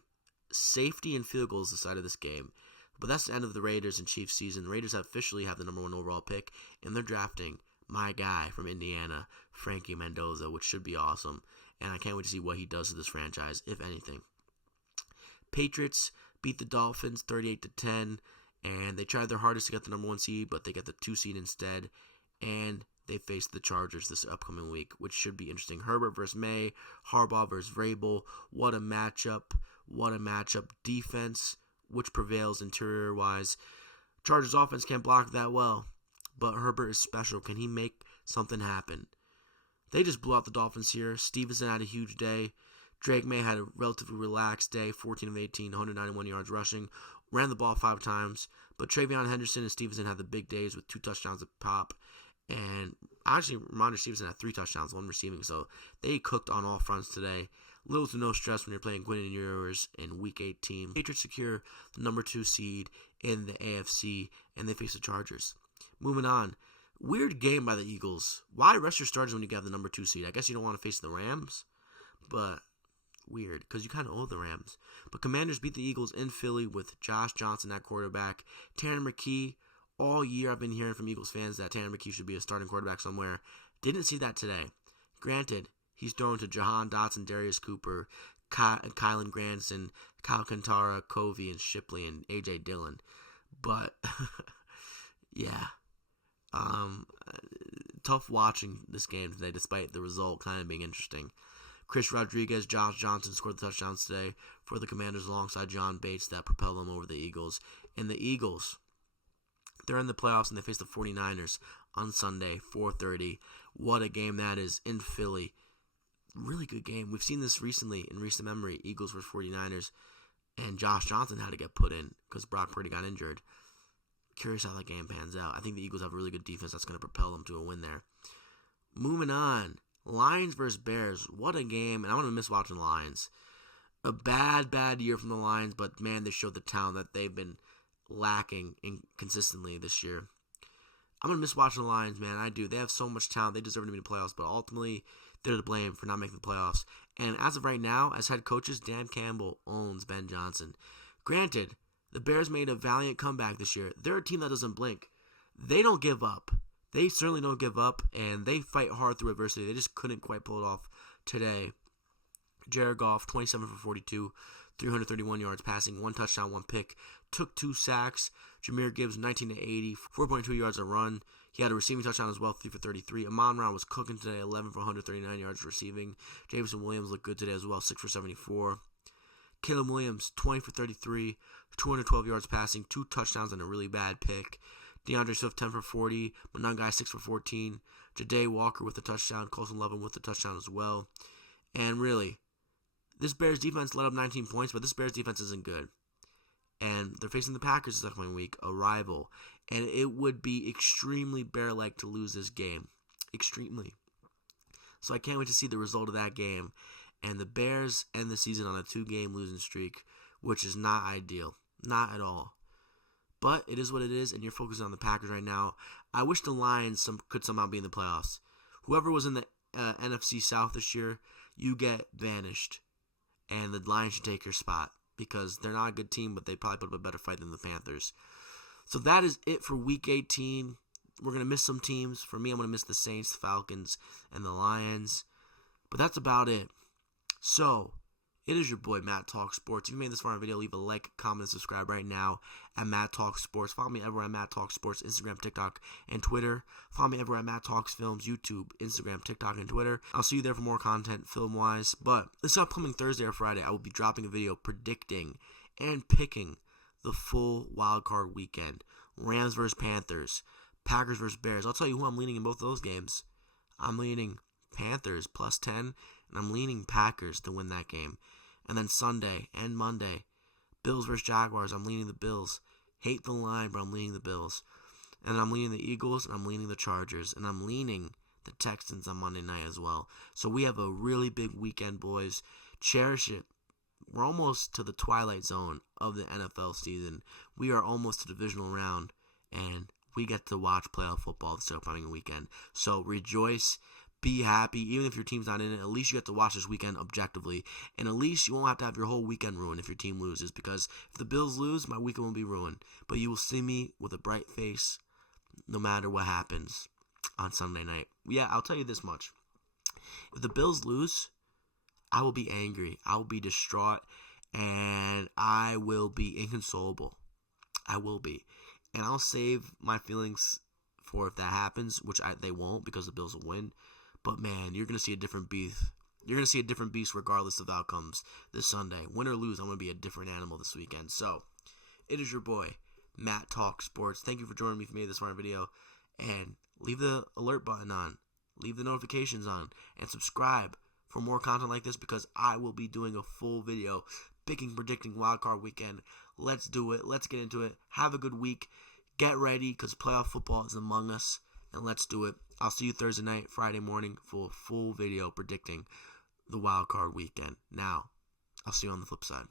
Safety and field goals decided this game. But that's the end of the Raiders and Chiefs season. The Raiders officially have the number 1 overall pick, and they're drafting my guy from Indiana, Frankie Mendoza, which should be awesome. And I can't wait to see what he does to this franchise, if anything. Patriots beat the Dolphins 38-10, and they tried their hardest to get the number 1 seed, but they get the 2 seed instead. And they face the Chargers this upcoming week, which should be interesting. Herbert versus May, Harbaugh versus Vrabel. What a matchup. What a matchup. Defense, which prevails interior-wise. Chargers offense can't block that well, but Herbert is special. Can he make something happen? They just blew out the Dolphins here. Stevenson had a huge day. Drake May had a relatively relaxed day, 14 of 18, 191 yards rushing. Ran the ball 5 times. But Travion Henderson and Stevenson had the big days with 2 touchdowns a pop. And actually, Ramondre Stevenson had 3 touchdowns, 1 receiving. So they cooked on all fronts today. Little to no stress when you're playing Quinn Ewers in Week 18. Patriots secure the number 2 seed in the AFC, and they face the Chargers. Moving on. Weird game by the Eagles. Why rest your starters when you have the number 2 seed? I guess you don't want to face the Rams, but weird, because you kind of owe the Rams. But Commanders beat the Eagles in Philly with Josh Johnson at quarterback. Tanner McKee, all year I've been hearing from Eagles fans that Tanner McKee should be a starting quarterback somewhere. Didn't see that today. Granted, he's thrown to Jahan Dotson, Darius Cooper, Kylan Granson, Kyle Kantara, Covey, and Shipley, and A.J. Dillon. But, yeah. Tough watching this game today, despite the result kind of being interesting. Chris Rodriguez, Josh Johnson scored the touchdowns today for the Commanders alongside John Bates that propelled them over the Eagles. And the Eagles, they're in the playoffs and they face the 49ers on Sunday, 4:30. What a game that is in Philly. Really good game. We've seen this recently in recent memory, Eagles vs. 49ers, and Josh Johnson had to get put in because Brock Purdy got injured. Curious how that game pans out. I think the Eagles have a really good defense that's going to propel them to a win there. Moving on. Lions versus Bears. What a game. And I'm going to miss watching the Lions. A bad year from the Lions, but man, they showed the talent that they've been lacking consistently this year. I'm going to miss watching the Lions, man. I do. They have so much talent. They deserve to be in the playoffs, but ultimately, they're to blame for not making the playoffs. And as of right now, as head coaches, Dan Campbell owns Ben Johnson. Granted, the Bears made a valiant comeback this year. They're a team that doesn't blink. They don't give up. They certainly don't give up, and they fight hard through adversity. They just couldn't quite pull it off today. Jared Goff, 27 for 42, 331 yards passing, 1 touchdown, 1 pick, took 2 sacks. Jahmyr Gibbs, 19 to 80, 4.2 yards a run. He had a receiving touchdown as well, 3 for 33. Amon-Ra was cooking today, 11 for 139 yards receiving. Jameson Williams looked good today as well, 6 for 74. Caleb Williams, 20 for 33, 212 yards passing, 2 touchdowns, and a really bad pick. DeAndre Swift, 10 for 40. Monangai, 6 for 14. Ja'Day Walker with a touchdown. Colson Lovin with a touchdown as well. And really, this Bears defense let up 19 points, but this Bears defense isn't good. And they're facing the Packers this upcoming week, a rival. And it would be extremely bear-like to lose this game. Extremely. So I can't wait to see the result of that game. And the Bears end the season on a 2-game losing streak, which is not ideal. Not at all. But it is what it is, and you're focusing on the Packers right now. I wish the Lions could somehow be in the playoffs. Whoever was in the NFC South this year, you get banished. And the Lions should take your spot because they're not a good team, but they probably put up a better fight than the Panthers. So that is it for Week 18. We're going to miss some teams. For me, I'm going to miss the Saints, the Falcons, and the Lions. But that's about it. So, it is your boy, Matt Talk Sports. If you made this far in the video, leave a like, comment, and subscribe right now at Matt Talk Sports. Follow me everywhere at Matt Talk Sports, Instagram, TikTok, and Twitter. Follow me everywhere at Matt Talks Films, YouTube, Instagram, TikTok, and Twitter. I'll see you there for more content film-wise. But this upcoming Thursday or Friday, I will be dropping a video predicting and picking the full wildcard weekend. Rams versus Panthers, Packers versus Bears. I'll tell you who I'm leaning in both of those games. I'm leaning Panthers plus 10, and I'm leaning Packers to win that game. And then Sunday and Monday, Bills versus Jaguars. I'm leaning the Bills. Hate the line, but I'm leaning the Bills. And I'm leaning the Eagles, and I'm leaning the Chargers, and I'm leaning the Texans on Monday night as well. So we have a really big weekend, boys. Cherish it. We're almost to the twilight zone of the NFL season. We are almost to the divisional round, and we get to watch playoff football this upcoming weekend. So rejoice, be happy. Even if your team's not in it, at least you get to watch this weekend objectively. And at least you won't have to have your whole weekend ruined if your team loses, because if the Bills lose, my weekend will be ruined. But you will see me with a bright face no matter what happens on Sunday night. Yeah, I'll tell you this much. If the Bills lose, I will be angry. I will be distraught. And I will be inconsolable. I will be. And I'll save my feelings for if that happens, which they won't, because the Bills will win. But, man, you're going to see a different beast. You're going to see a different beast regardless of outcomes this Sunday. Win or lose, I'm going to be a different animal this weekend. So, it is your boy, Matt Talk Sports. Thank you for joining me for this smart video. And leave the alert button on. Leave the notifications on. And subscribe for more content like this, because I will be doing a full video predicting wildcard weekend. Let's do it. Let's get into it. Have a good week. Get ready, because playoff football is among us. And let's do it. I'll see you Thursday night, Friday morning for a full video predicting the wildcard weekend. Now, I'll see you on the flip side.